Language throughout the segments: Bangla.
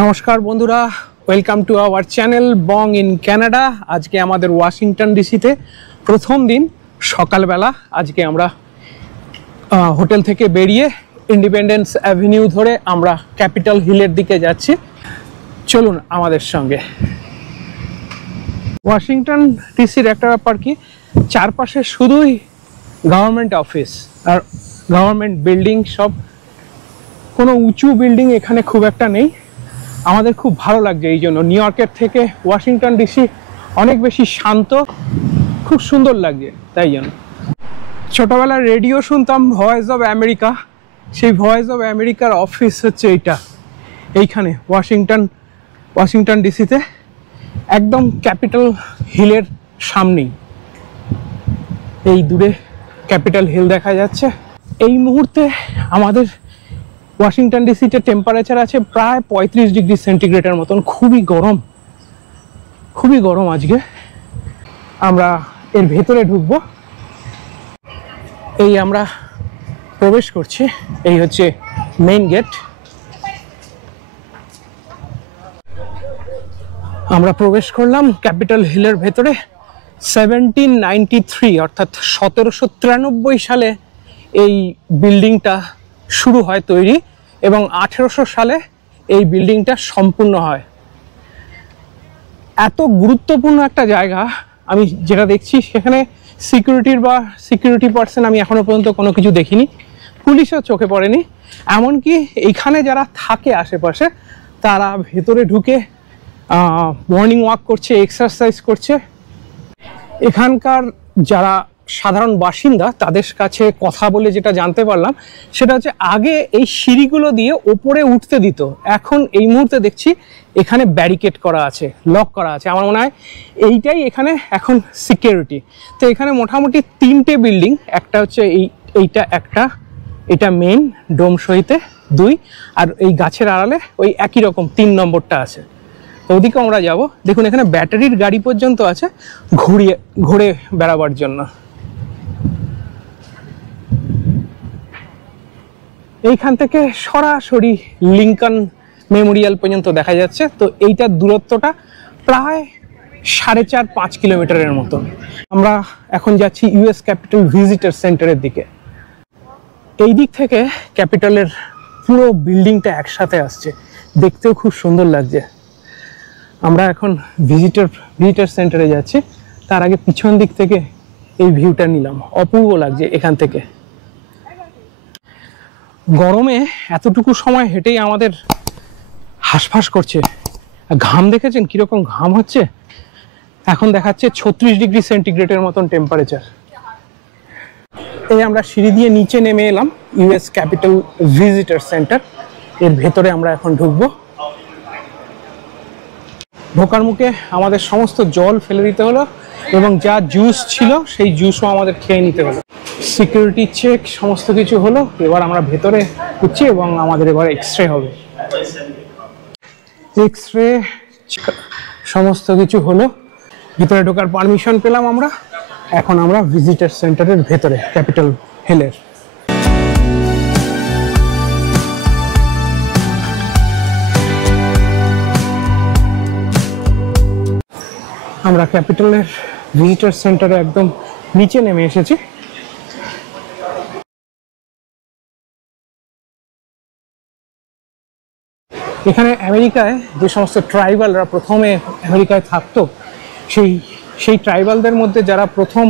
নমস্কার বন্ধুরা, welcome to our channel Bong in Canada. আজকে আমাদের ওয়াশিংটন ডিসিতে প্রথম দিন সকালবেলা। আজকে আমরা হোটেল থেকে বেরিয়ে ইন্ডিপেন্ডেন্স অ্যাভিনিউ ধরে আমরা ক্যাপিটাল হিলের দিকে যাচ্ছি। চলুন আমাদের সঙ্গে। ওয়াশিংটন ডিসির একটা ব্যাপার কি, চারপাশে শুধুই গভর্নমেন্ট অফিস আর গভর্নমেন্ট বিল্ডিং সব। কোনো উঁচু বিল্ডিং এখানে খুব একটা নেই। আমাদের খুব ভালো লাগছে এই জন্য। নিউ ইয়র্কের থেকে ওয়াশিংটন ডিসি অনেক বেশি শান্ত, খুব সুন্দর লাগছে তাই জন্য। ছোটোবেলায় রেডিও শুনতাম ভয়েস অফ আমেরিকা, সেই ভয়েস অফ আমেরিকার অফিস হচ্ছে এইখানে ওয়াশিংটন ডিসিতে, একদম ক্যাপিটাল হিলের সামনেই। এই দূরে ক্যাপিটাল হিল দেখা যাচ্ছে। এই মুহূর্তে আমাদের ওয়াশিংটন ডিসিতে টেম্পারেচার আছে প্রায় 35 ডিগ্রি সেন্টিগ্রেডের মতন। খুবই গরম আজকে। আমরা এর ভেতরে ঢুকবো। এই আমরা প্রবেশ করছি, এই হচ্ছে মেইন গেট। আমরা প্রবেশ করলাম ক্যাপিটাল হিলের ভেতরে। 1793 অর্থাৎ 1793 সালে এই বিল্ডিংটা শুরু হয় তৈরি, এবং 1800 সালে এই বিল্ডিংটা সম্পূর্ণ হয়। এত গুরুত্বপূর্ণ একটা জায়গা। আমি যেটা দেখছি সেখানে সিকিউরিটি পার্সন আমি এখনো পর্যন্ত কোনো কিছু দেখিনি, পুলিশও চোখে পড়েনি। এমনকি এইখানে যারা থাকে আশেপাশে তারা ভেতরে ঢুকে মর্নিং ওয়াক করছে, এক্সারসাইজ করছে। এখানকার যারা সাধারণ বাসিন্দা তাদের কাছে কথা বলে যেটা জানতে পারলাম সেটা হচ্ছে, আগে এই সিঁড়িগুলো দিয়ে ওপরে উঠতে দিত, এখন এই মুহূর্তে দেখছি এখানে ব্যারিকেড করা আছে, লক করা আছে। আমার মনে হয় এইটাই এখানে এখন সিকিউরিটি। তো এখানে মোটামুটি 3টে বিল্ডিং, একটা হচ্ছে এটা মেইন ডোম সহিতে 2, আর এই গাছের আড়ালে ওই একই রকম 3 নম্বরটা আছে। ওদিকে আমরা যাব। দেখুন এখানে ব্যাটারির গাড়ি পর্যন্ত আছে ঘুরে বেড়াবার জন্য। এইখান থেকে সরাসরি লিঙ্কন মেমোরিয়াল পর্যন্ত দেখা যাচ্ছে। তো এইটার দূরত্বটা প্রায় 4.5-5 কিলোমিটারের মতো। আমরা এখন যাচ্ছি ইউএস ক্যাপিটাল ভিজিটর সেন্টারের দিকে। এই দিক থেকে ক্যাপিটালের পুরো বিল্ডিংটা একসাথে আসছে, দেখতেও খুব সুন্দর লাগছে। আমরা এখন ভিজিটর সেন্টারে যাচ্ছি। তার আগে পিছন দিক থেকে এই ভিউটা নিলাম, অপূর্ব লাগছে এখান থেকে। গরমে এতটুকু সময় হেঁটেই আমাদের হাঁসফাঁস করছে। ঘাম দেখেছেন কিরকম ঘাম হচ্ছে? এখন দেখাচ্ছে 36 ডিগ্রি সেন্টিগ্রেডের মতন টেম্পারেচার। এই আমরা সিঁড়ি দিয়ে নিচে নেমে এলাম ইউএস ক্যাপিটাল ভিজিটর সেন্টার। এর ভেতরে আমরা এখন ঢুকবো। ঢোকার মুখে আমাদের সমস্ত জল ফেলে দিতে হলো, এবং যা জুস ছিল সেই জুসও আমাদের খেয়ে নিতে হলো। সিকিউরিটি চেক সমস্ত কিছু হলো। এবার আমরা ভেতরে ঢুকছি এবং আমাদের এবার এক্সরে হবে। এক্সরে সমস্ত কিছু হলো, ভিতরে ঢোকার পারমিশন পেলাম আমরা। এখন আমরা ভিজিটর সেন্টারের ভেতরে ক্যাপিটাল হিলের। আমরা ক্যাপিটালের ভিজিটর সেন্টারে একদম নিচে নেমে এসেছি। এখানে আমেরিকায় যে সমস্ত ট্রাইবালরা প্রথমে আমেরিকায় থাকতো, সেই ট্রাইবালদের মধ্যে যারা প্রথম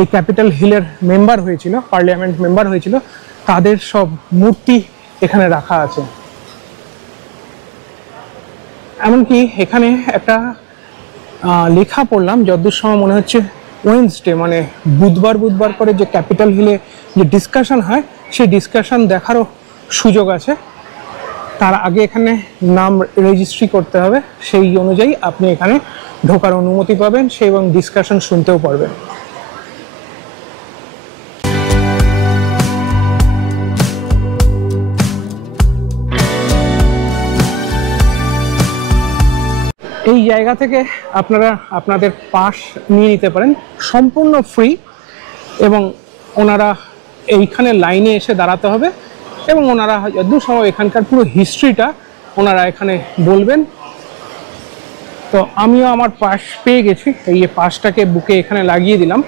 এই ক্যাপিটাল হিলের মেম্বার হয়েছিল, পার্লামেন্ট মেম্বার হয়েছিল, তাদের সব মূর্তি এখানে রাখা আছে। এমনকি এখানে একটা লেখা পড়লাম যতদূর সময় মনে হচ্ছে, ওয়েডনেসডে মানে বুধবার করে যে ক্যাপিটাল হিলে যে ডিসকাশন হয়, সেই ডিসকাশন দেখারও সুযোগ আছে। তার আগে এখানে নাম রেজিস্ট্রি করতে হবে, সেই অনুযায়ী আপনি এখানে ঢোকার অনুমতি পাবেন, এবং ডিসকাশন শুনতেও পারবেন। এই জায়গা থেকে আপনারা আপনাদের পাস নিয়ে নিতে পারেন, সম্পূর্ণ ফ্রি। এবং ওনারা এইখানে লাইনে এসে দাঁড়াতে হবে, এবং ওনারা যতদূর সম্ভব এখানকার পুরো হিস্ট্রিটা ওনারা এখানে বলবেন। তো আমিও আমার পাস পেয়ে গেছি, এই পাসটাকে বুকে এখানে লাগিয়ে দিলাম।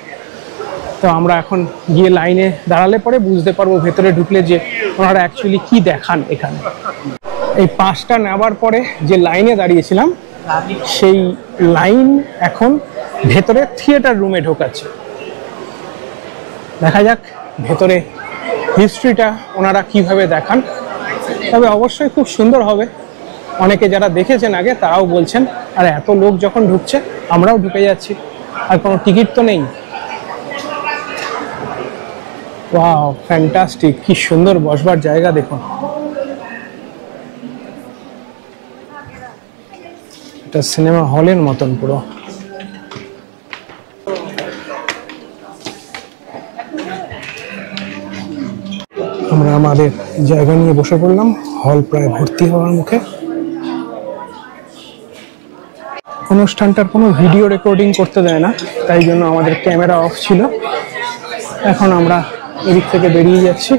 তো আমরা এখন গিয়ে লাইনে দাঁড়ালে পরে বুঝতে পারবো ভেতরে ঢুকলে যে ওনারা অ্যাকচুয়ালি কি দেখান এখানে। এই পাসটা নেওয়ার পরে যে লাইনে দাঁড়িয়েছিলাম সেই লাইন এখন ভেতরে থিয়েটার রুমে ঢোকাচ্ছে। দেখা যাক ভেতরে হিস্ট্রিটা ওনারা কিভাবে দেখান। তবে অবশ্যই খুব সুন্দর হবে। অনেকে যারা দেখেছেন আগে তারাও বলছেন আর এত লোক যখন ঢুকছে আমরাও ঢুকে যাচ্ছি, আর কোনো টিকিট তো নেই। ওয়াও, ফ্যান্টাস্টিক, কি সুন্দর বসবার জায়গা দেখুন। এটা সিনেমা হলের মতন পুরো। আমরা আমাদের জায়গা নিয়ে বসে পড়লাম, হল প্রায় ভর্তি হওয়ার মুখে। অনুষ্ঠানটার কোনো ভিডিও রেকর্ডিং করতে দেয় না, তাই জন্য আমাদের ক্যামেরা অফ ছিল। এখন আমরা এদিক থেকে বেরিয়ে যাচ্ছি।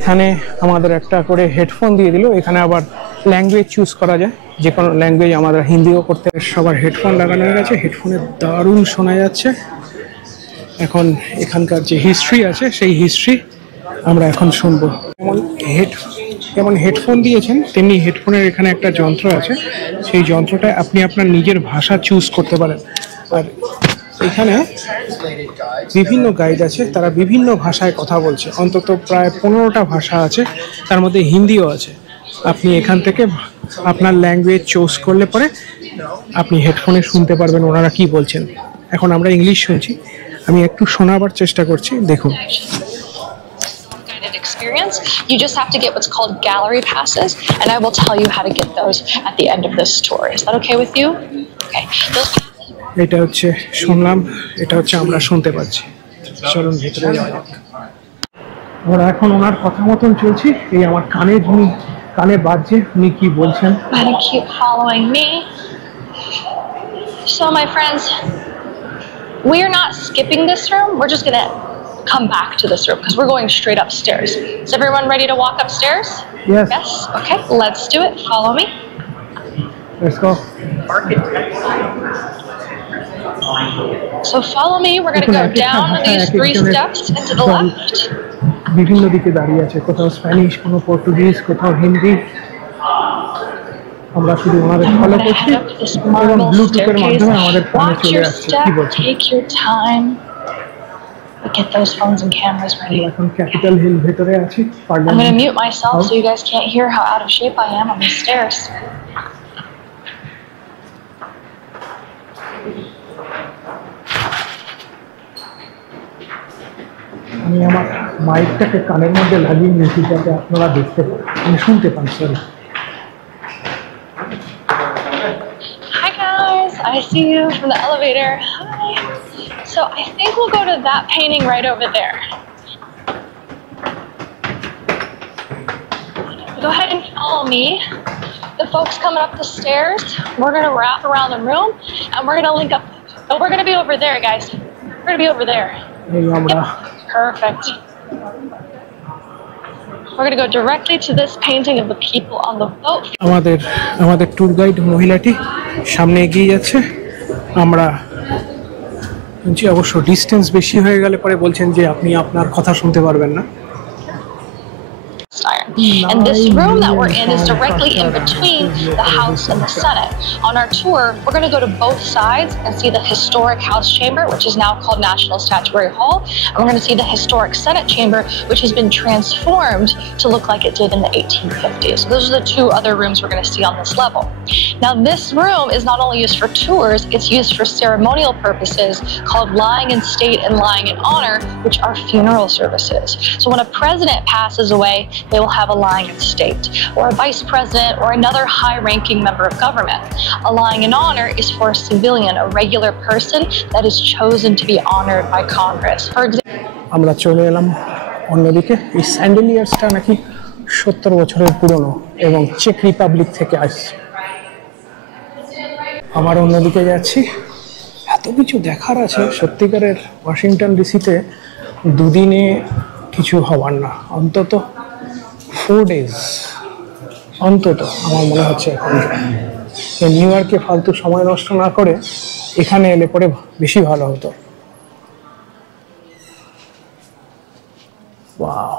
এখানে আমাদের একটা করে হেডফোন দিয়ে দিল। এখানে আবার ল্যাঙ্গুয়েজ চুজ করা যায়, যে কোনো ল্যাঙ্গুয়েজ। আমাদের হিন্দিও করতে। সবার হেডফোন লাগানো হয়ে গেছে, হেডফোনে দারুণ শোনা যাচ্ছে। এখন এখানকার যে হিস্ট্রি আছে সেই হিস্ট্রি আমরা এখন শুনবো। যেমন হেডফোন দিয়েছেন তেমনি হেডফোনের এখানে একটা যন্ত্র আছে, সেই যন্ত্রটায় আপনি আপনার নিজের ভাষা চুজ করতে পারেন। আর এখানে বিভিন্ন গাইড আছে, তারা বিভিন্ন ভাষায় কথা বলছে। অন্তত প্রায় 15টা ভাষা আছে, তার মধ্যে হিন্দিও আছে। আপনি এখান থেকে আপনার ল্যাঙ্গুয়েজ চুজ করলে পরে আপনি হেডফোনে শুনতে পারবেন ওনারা কি বলছেন। এখন আমরা ইংলিশ শুনছি, আমি একটু শোনাবার চেষ্টা করছি, দেখুন। Experience, you just have to get what's called gallery passes, and I will tell you how to get those at the end of this tour. Is that okay with you? Okay. এটা হচ্ছে শুনলাম, এটা হচ্ছে আমরা শুনতে পাচ্ছি। চলুন ভিতরে যাওয়া যাক। আমরা এখন ওনার কথা মতন চলছি। এই আমার কানে বাজছে উনি কি বলছেন। And keep following me. So my friends, we are not skipping this room. We're just gonna come back to this room because we're going straight upstairs. Is everyone ready to walk upstairs? Yes. Yes? Okay, let's do it. Follow me. Let's go. So follow me. We're going to go down these 3 steps into the left. বিভিন্ন দিকে দাঁড়িয়ে আছে, কোথাও স্প্যানিশ, কোনো পর্তুগিজ, কোথাও হিন্দি। আমরা শুধু ওনাদের ফলো করছি এবং ব্লুটুথের মাধ্যমে আমাদের ফোনে চলে আসছে। কি বলছেন? Take your time. Get those phones and cameras ready. এখন ক্যাপিটাল হিল ভেতরে আছি। I'm going to mute myself so you guys can't hear how out of shape I am on these stairs. আমি আমার মাইকটাকে কানের মধ্যে লাগিয়ে নিয়েছি যাতে আপনারা দেখতে পান, আমি শুনতে পান। Sorry. Hi guys, I see you from the elevator. Hi. So I think we'll go to that painting right over there. Go ahead and follow me. The folks coming up the stairs, we're going to wrap around the room and we're going to link up. Oh, we're going to be over there, guys. We're going to be over there. Yep. Perfect. We're going to go directly to this painting of the people on the boat. আমাদের ট্যুর গাইড মহিলাটি সামনে এগিয়ে যাচ্ছে। আমরা অবশ্য ডিস্টেন্স বেশি হয়ে গেলে পরে বলছেন যে আপনি আপনার কথা শুনতে পারবেন না। And this room that we're in is directly in between the House and the Senate. On our tour, we're going to go to both sides and see the historic House chamber, which is now called National Statuary Hall, and we're going to see the historic Senate chamber, which has been transformed to look like it did in the 1850s. So those are the 2 other rooms we're going to see on this level. Now, this room is not only used for tours, it's used for ceremonial purposes called lying in state and lying in honor, which are funeral services. So when a president passes away, they will have a lying in state, or a vice president, or another high-ranking member of government. A lying in honor is for a civilian, a regular person that is chosen to be honored by Congress. For example, আমরা চলে এলাম অন্যদিকে। এই স্যান্ডেলিয়ার্সটা নাকি 70 বছরের পুরনো এবং চেক রিপাবলিক থেকে আসছে। আবার অন্যদিকে যাচ্ছি। এত কিছু দেখার আছে সত্যিকারের। ওয়াশিংটন ডিসিতে 2 দিনে কিছু হবার না, অন্তত 4 days অন্তত আমার মনে হচ্ছে এখন নিউ ইয়র্কে ফালতু সময় নষ্ট না করে এখানে এলে পরে বেশি ভালো হতো। Wow,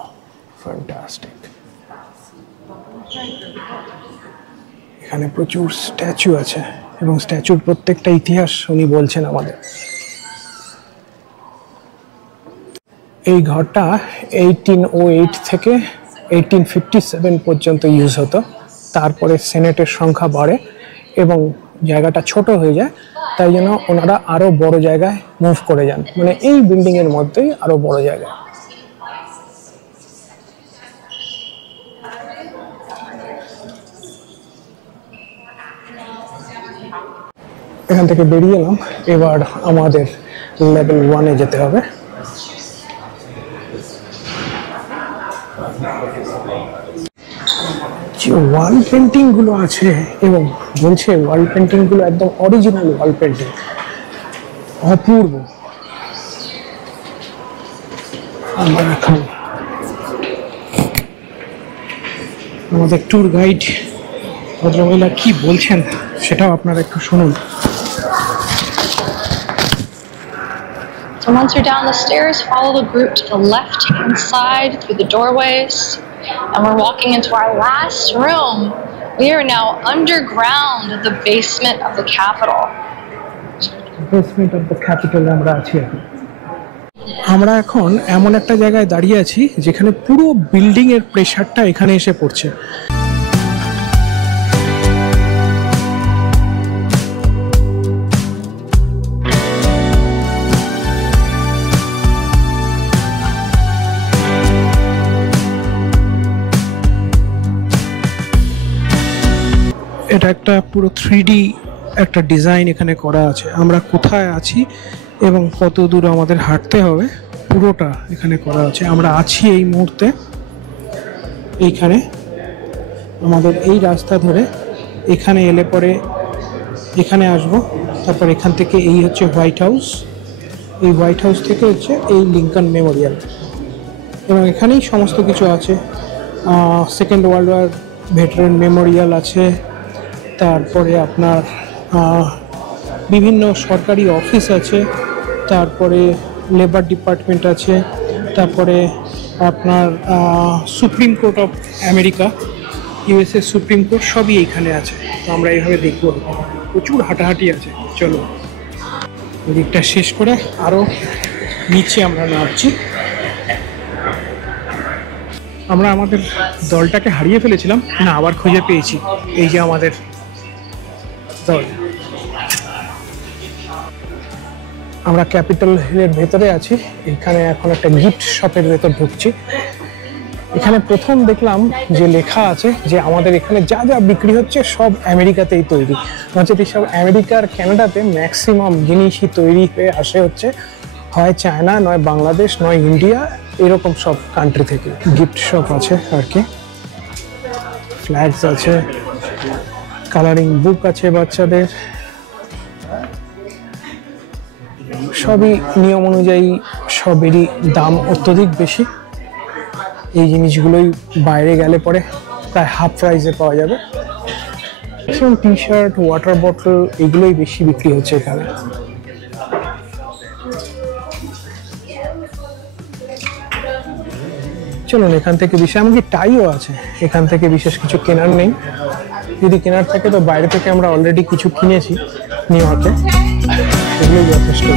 fantastic. এখানে প্রচুর স্ট্যাচু আছে এবং স্ট্যাচুর প্রত্যেকটা ইতিহাস উনি বলছেন আমাদের। এই ঘরটা 1808 থেকে 1857 পর্যন্ত ইউজ হতো। তারপরে সেনেটের সংখ্যা বাড়ে এবং জায়গাটা ছোট হয়ে যায়, তাই জন্য ওনারা আরো বড় জায়গায় মুভ করে যান, মানে এই বিল্ডিং এর মধ্যেই আরো বড় জায়গায়। এখান থেকে বেরিয়ে এলাম, এবার আমাদের লেভেল 1-এ যেতে হবে। যে ওয়াল পেন্টিং গুলো আছে এবং বলছে ওয়াল পেন্টিং গুলো একদম অরিজিনাল ওয়াল পেন্টিং, অপূর্ব। আমরা এখন আমাদের ট্যুর গাইড ভদ্রমহিলা কি বলছেন সেটাও আপনারা একটু শুনুন। So once you're down the stairs, follow the group to the left-hand side through the doorways. And we're walking into our last room. We are now underground at the basement of the Capitol. Basement of the Capitol আমরা আছি এখন। আমরা এখন এমন একটা জায়গায় দাঁড়িয়ে আছি যেখানে পুরো বিল্ডিং এর প্রেসারটা এখানে এসে পড়ছে। এটা একটা পুরো 3D একটা ডিজাইন এখানে করা আছে। আমরা কোথায় আছি এবং কত দূর আমাদের হাঁটতে হবে পুরোটা এখানে করা আছে। আমরা আছি এই মুহূর্তে এইখানে, আমাদের এই রাস্তা ধরে এখানে এলে পরে এখানে আসব, তারপর এখান থেকে এই হচ্ছে হোয়াইট হাউস, এই হোয়াইট হাউস থেকে হচ্ছে এই লিঙ্কন মেমোরিয়াল এবং এখানেই সমস্ত কিছু আছে। Second world war veteran memorial আছে, তারপরে আপনার বিভিন্ন সরকারি অফিস আছে, তারপরে লেবার ডিপার্টমেন্ট আছে, তারপরে আপনার supreme court of America, USA supreme court, সবই এইখানে আছে। তো আমরা এইভাবে দেখবো, প্রচুর হাঁটাহাঁটি আছে। চলো দিকটা শেষ করে আরও নিচে আমরা নামছি। আমরা আমাদের দলটাকে হারিয়ে ফেলেছিলাম, না আবার খুঁজে পেয়েছি। এই যে আমাদের দল, আমরা ক্যাপিটাল হিলের ভেতরে আছি। এখানে এখন একটা গিফট শপের ভেতর ঢুকছি। এখানে প্রথম দেখলাম যে লেখা আছে যে আমাদের এখানে যা যা বিক্রি হচ্ছে সব আমেরিকাতেই তৈরি, নচেত সব আমেরিকার ক্যানাডাতে ম্যাক্সিমাম জিনিসই তৈরি হয়ে আসে হচ্ছে হয় চায়না, নয় বাংলাদেশ, নয় ইন্ডিয়া, এরকম সব কান্ট্রি থেকে। গিফট শপ আছে আর কি, ফ্ল্যাগস আছে, কালারিং বুক আছে বাচ্চাদের, সবই নিয়ম অনুযায়ী, সবেরই দাম অত্যধিক বেশি। এই জিনিসগুলোই বাইরে গেলে পরে প্রায় হাফ প্রাইসে পাওয়া যাবে। টি শার্ট, ওয়াটার বটল, এগুলোই বেশি বিক্রি হচ্ছে এখানে। চলুন এখান থেকে বিশেষ, এমনকি টাইও আছে, এখান থেকে বিশেষ কিছু কেনার নেই। যদি কেনার থাকে তো বাইরে থেকে আমরা অলরেডি কিছু কিনেছি নিউ ইয়র্কে, সেগুলোই যথেষ্ট।